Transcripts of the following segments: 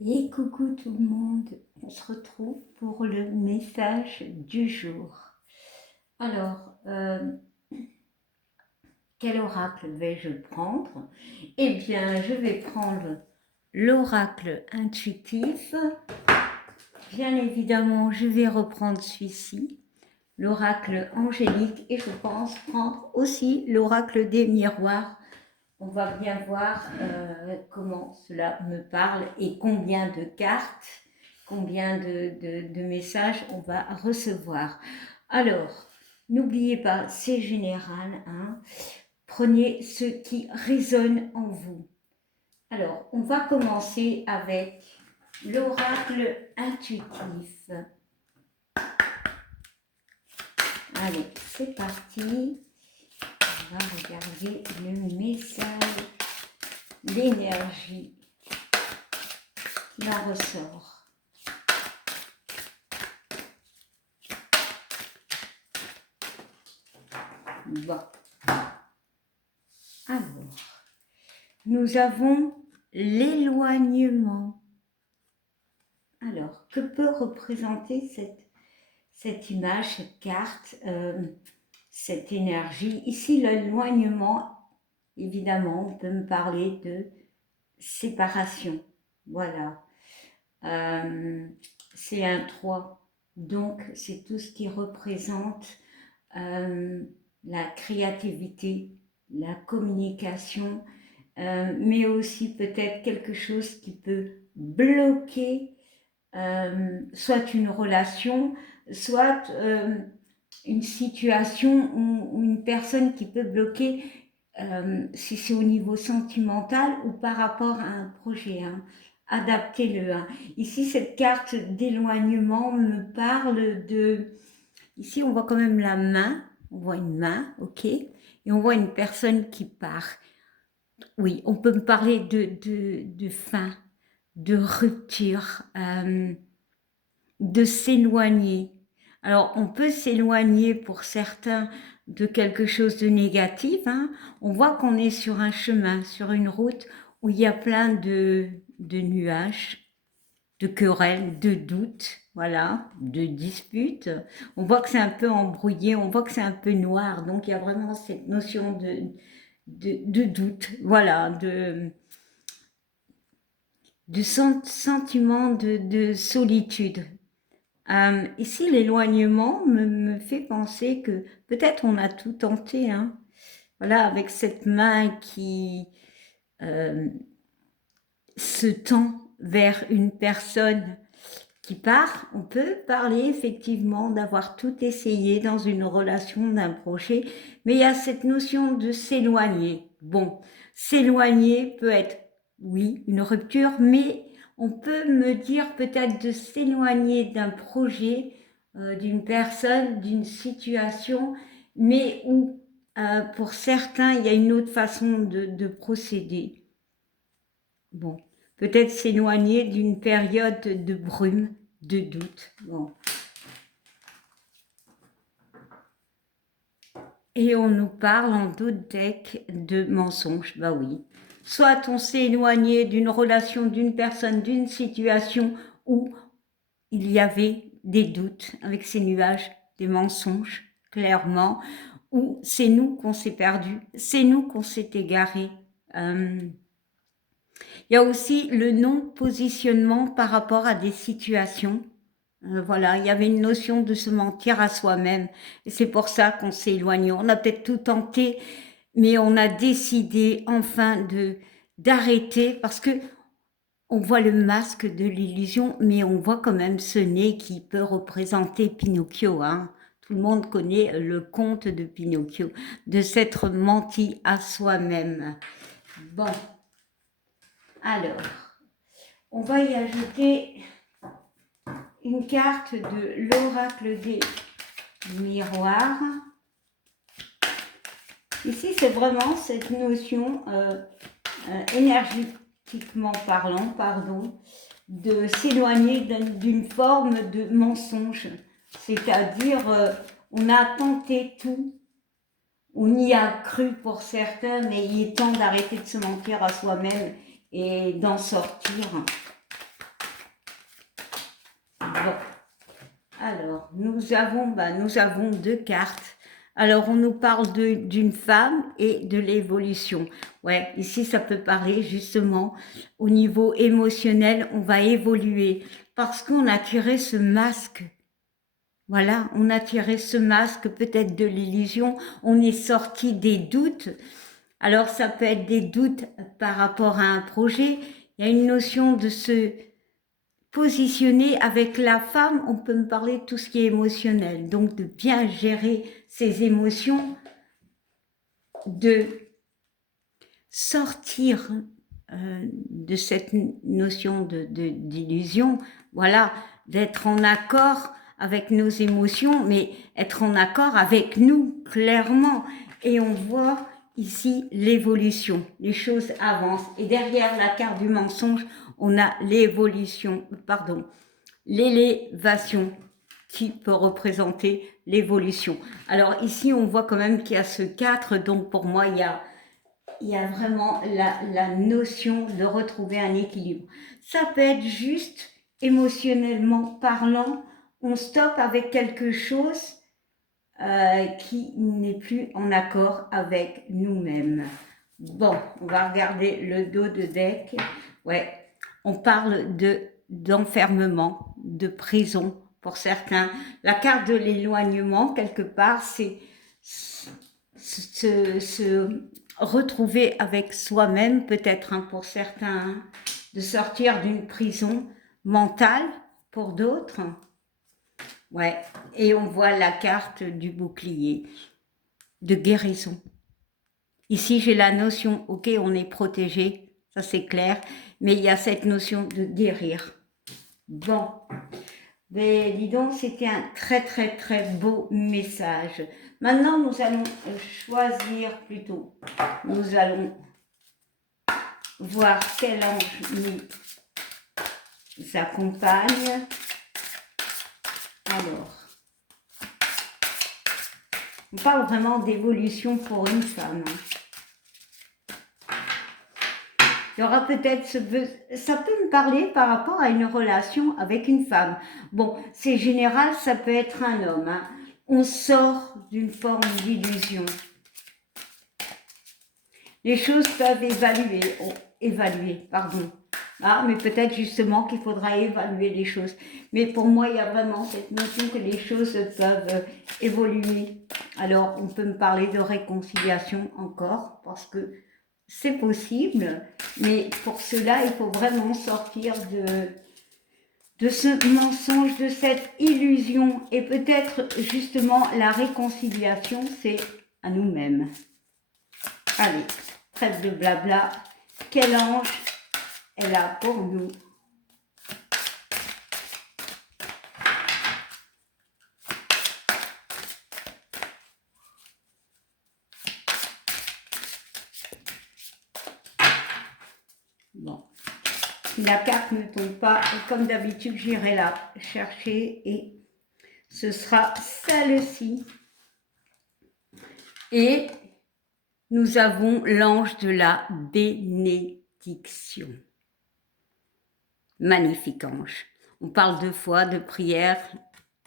Et coucou tout le monde, on se retrouve pour le message du jour. Alors, quel oracle vais-je prendre? Eh bien, je vais prendre l'oracle intuitif. Bien évidemment, je vais reprendre celui-ci, l'oracle angélique, et je pense prendre aussi l'oracle des miroirs. On va bien voir comment cela me parle et combien de cartes, combien de messages on va recevoir. Alors, n'oubliez pas, c'est général, hein. Prenez ce qui résonne en vous. Alors, on va commencer avec l'oracle intuitif. Allez, c'est parti. On va regarder le message, l'énergie qui en ressort. Bon. Alors, nous avons l'éloignement. Alors, que peut représenter cette image, cette carte, cette énergie? Ici, l'éloignement, évidemment, on peut me parler de séparation. Voilà. C'est un 3. Donc, c'est tout ce qui représente la créativité, la communication, mais aussi peut-être quelque chose qui peut bloquer soit une relation, soit une situation ou une personne qui peut bloquer si c'est au niveau sentimental ou par rapport à un projet. Hein. Adaptez-le. Hein. Ici, cette carte d'éloignement me parle de... Ici, on voit quand même la main. On voit une main, ok. Et on voit une personne qui part. Oui, on peut me parler de fin, de rupture, de s'éloigner. Alors, on peut s'éloigner pour certains de quelque chose de négatif. Hein. On voit qu'on est sur un chemin, sur une route où il y a plein de nuages, de querelles, de doutes, voilà, de disputes. On voit que c'est un peu embrouillé, on voit que c'est un peu noir. Donc, il y a vraiment cette notion de doute, voilà, de sentiment de solitude. Ici, l'éloignement me fait penser que peut-être on a tout tenté, hein. Voilà, avec cette main qui se tend vers une personne qui part, on peut parler effectivement d'avoir tout essayé dans une relation, d'un projet, mais il y a cette notion de s'éloigner. Bon, s'éloigner peut être, oui, une rupture, mais on peut me dire peut-être de s'éloigner d'un projet, d'une personne, d'une situation, mais où, pour certains, il y a une autre façon de procéder. Bon, peut-être s'éloigner d'une période de brume, de doute. Bon. Et on nous parle en d'autres decks de mensonges. Bah oui. Soit on s'est éloigné d'une relation, d'une personne, d'une situation où il y avait des doutes avec ces nuages, des mensonges, clairement, ou c'est nous qu'on s'est perdu, c'est nous qu'on s'est égaré. Il y a aussi le non-positionnement par rapport à des situations. Voilà, il y avait une notion de se mentir à soi-même. Et c'est pour ça qu'on s'est éloigné. On a peut-être tout tenté, mais on a décidé enfin d'arrêter parce que on voit le masque de l'illusion, mais on voit quand même ce nez qui peut représenter Pinocchio. Hein. Tout le monde connaît le conte de Pinocchio, de s'être menti à soi-même. Bon, alors, on va y ajouter une carte de l'oracle des miroirs. Ici, c'est vraiment cette notion énergétiquement parlant, de s'éloigner d'une forme de mensonge. C'est-à-dire, on a tenté tout, on y a cru pour certains, mais il est temps d'arrêter de se mentir à soi-même et d'en sortir. nous avons deux cartes. Alors, on nous parle d'une femme et de l'évolution. Ouais, ici, ça peut parler justement au niveau émotionnel, on va évoluer parce qu'on a tiré ce masque. Voilà, on a tiré ce masque peut-être de l'illusion, on est sorti des doutes. Alors, ça peut être des doutes par rapport à un projet. Il y a une notion de se positionner avec la femme, on peut me parler de tout ce qui est émotionnel, donc de bien gérer ses émotions, de sortir de cette notion d'illusion, voilà, d'être en accord avec nos émotions, mais être en accord avec nous, clairement. Et on voit ici l'évolution, les choses avancent. Et derrière la carte du mensonge, on a l'évolution, pardon, l'élévation qui peut représenter l'évolution. Alors ici, on voit quand même qu'il y a ce 4, donc pour moi, il y a vraiment la notion de retrouver un équilibre. Ça peut être juste émotionnellement parlant, on stoppe avec quelque chose qui n'est plus en accord avec nous-mêmes. Bon, on va regarder le dos de deck. Ouais, on parle d'enfermement, de prison pour certains. La carte de l'éloignement, quelque part, c'est se retrouver avec soi-même, peut-être pour certains, de sortir d'une prison mentale pour d'autres. Ouais, et on voit la carte du bouclier, de guérison. Ici, j'ai la notion, ok, on est protégé, ça c'est clair, mais il y a cette notion de guérir. Bon, mais dis donc, c'était un très très très beau message. Maintenant, nous allons choisir plutôt, nous allons voir quel ange nous accompagne. Alors, on parle vraiment d'évolution pour une femme. Il y aura peut-être ça peut me parler par rapport à une relation avec une femme. Bon, c'est général, ça peut être un homme. Hein. On sort d'une forme d'illusion. Les choses peuvent évaluer, pardon. Ah, mais peut-être justement qu'il faudra évaluer les choses. Mais pour moi, il y a vraiment cette notion que les choses peuvent évoluer. Alors, on peut me parler de réconciliation encore, parce que c'est possible, mais pour cela, il faut vraiment sortir de ce mensonge, de cette illusion. Et peut-être justement la réconciliation, c'est à nous-mêmes. Allez, trêve de blabla. Quel ange est là pour nous? Bon, si la carte ne tombe pas, comme d'habitude, j'irai la chercher et ce sera celle-ci. Et nous avons l'ange de la bénédiction. Magnifique ange. On parle 2 fois de prière,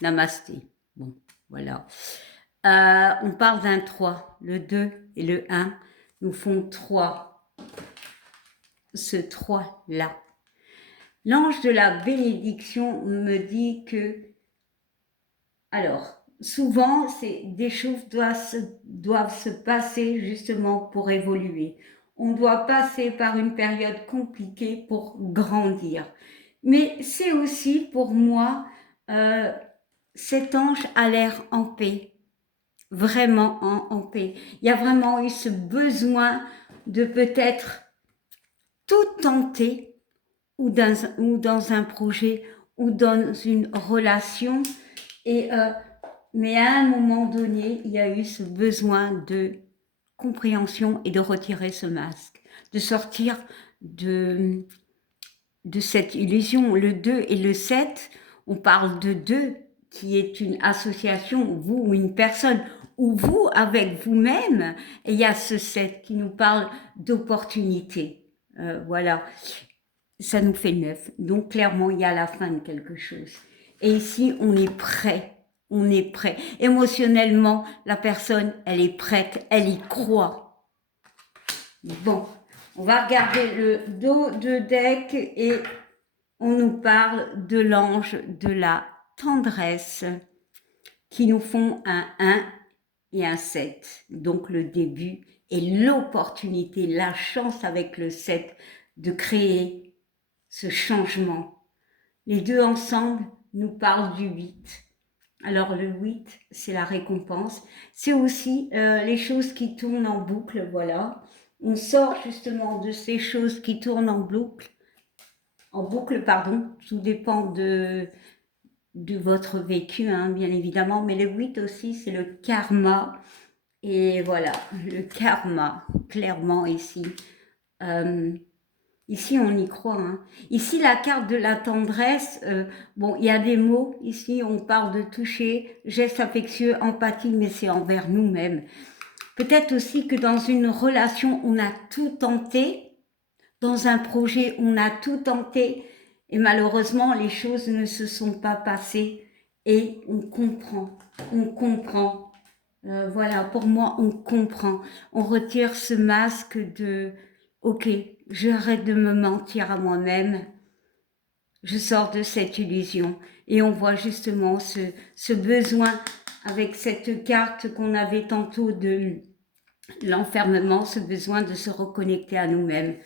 namasté. Bon, voilà. On parle d'un 3. Le 2 et le 1 nous font 3. Ce 3-là. L'ange de la bénédiction me dit que, alors, souvent, des choses doivent se passer justement pour évoluer. On doit passer par une période compliquée pour grandir. Mais c'est aussi pour moi, cet ange a l'air en paix, vraiment en paix. Il y a vraiment eu ce besoin de peut-être tout tenter ou dans un projet ou dans une relation. Mais à un moment donné, il y a eu ce besoin de compréhension et de retirer ce masque, de sortir de cette illusion. Le 2 et le 7, on parle de 2 qui est une association, vous ou une personne, ou vous avec vous-même, et il y a ce 7 qui nous parle d'opportunité. Voilà, ça nous fait 9. Donc clairement, il y a la fin de quelque chose. Et ici, on est prêt on est prêt. Émotionnellement, la personne, elle est prête, elle y croit. Bon, on va regarder le dos de deck et on nous parle de l'ange de la tendresse qui nous font un 1 et un 7. Donc le début et l'opportunité, la chance avec le 7 de créer ce changement. Les deux ensemble nous parlent du 8. Alors le 8, c'est la récompense. C'est aussi les choses qui tournent en boucle, voilà. On sort justement de ces choses qui tournent en boucle, pardon. Tout dépend de votre vécu, hein, bien évidemment. Mais le 8 aussi, c'est le karma. Et voilà, le karma, clairement ici. Ici, on y croit. Hein. Ici, la carte de la tendresse, bon, il y a des mots. Ici, on parle de toucher, geste affectueux, empathie, mais c'est envers nous-mêmes. Peut-être aussi que dans une relation, on a tout tenté. Dans un projet, on a tout tenté. Et malheureusement, les choses ne se sont pas passées. Et on comprend. On comprend. Voilà, pour moi, on comprend. On retire ce masque de « Ok, j'arrête de me mentir à moi-même. Je sors de cette illusion. » Et on voit justement ce besoin avec cette carte qu'on avait tantôt de l'enfermement, ce besoin de se reconnecter à nous-mêmes.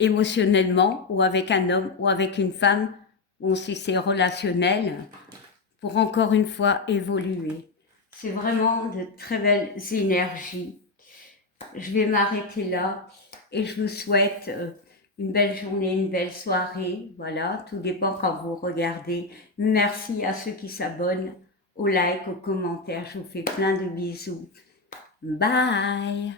Émotionnellement, ou avec un homme, ou avec une femme, ou si c'est relationnel, pour encore une fois évoluer. C'est vraiment de très belles énergies. Je vais m'arrêter là et je vous souhaite une belle journée, une belle soirée. Voilà, tout dépend quand vous regardez. Merci à ceux qui s'abonnent, aux likes, aux commentaires. Je vous fais plein de bisous. Bye!